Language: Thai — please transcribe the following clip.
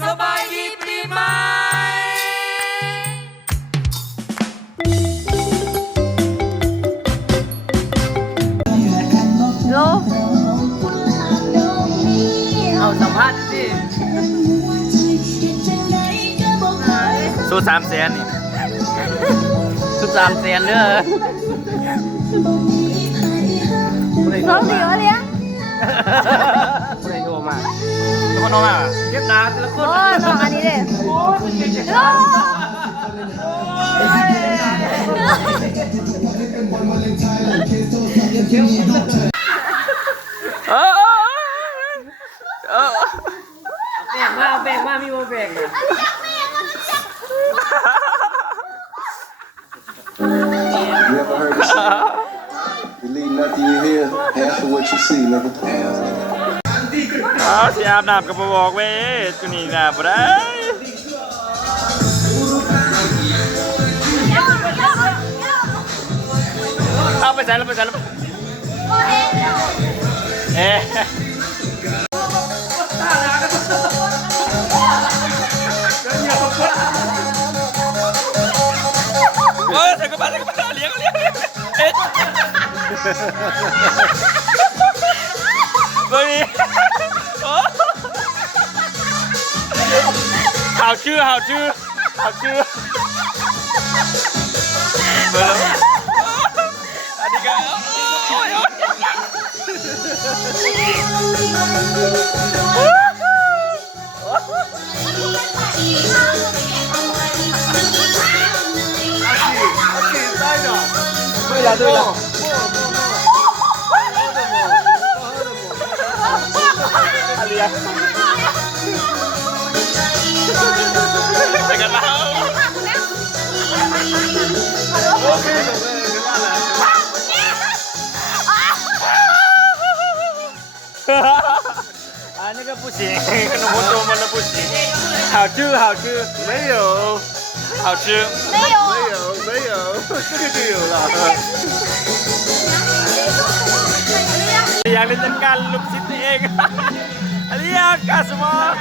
สบายดีปีใหม่โลเอาสัมภาษณ์สิสู้300,000นี่สู้300,000เด้อร้องดีวะเนี่ย ผู้ใดโทรมาทุกคนโทรมาเก็บหนาแต่ละคน โอ้ยน้องอันนี้เด้แบกมามีโมแบกเลย You ever heard the saying? Believe nothing you hear, half of what you see, nigga. สิอาบน้ำกับบอกเว้ยจุนี่นะบ่ได้เอาไปใส่แล้วไปใส่แล้วเอ๊ะเฮ้ยใส่กระเป๋าเลี้ยงเอ๊ะเฮ้ยหาวชื่อเบอร์อันนี้ก็ไปกันแล้วโอเคอันนี้ก็不行可能我多么的不行好吃没有好吃没有这个就有了。อยากเล่นจัดการลูกศิษย์เองอันนี้อยากการสมอง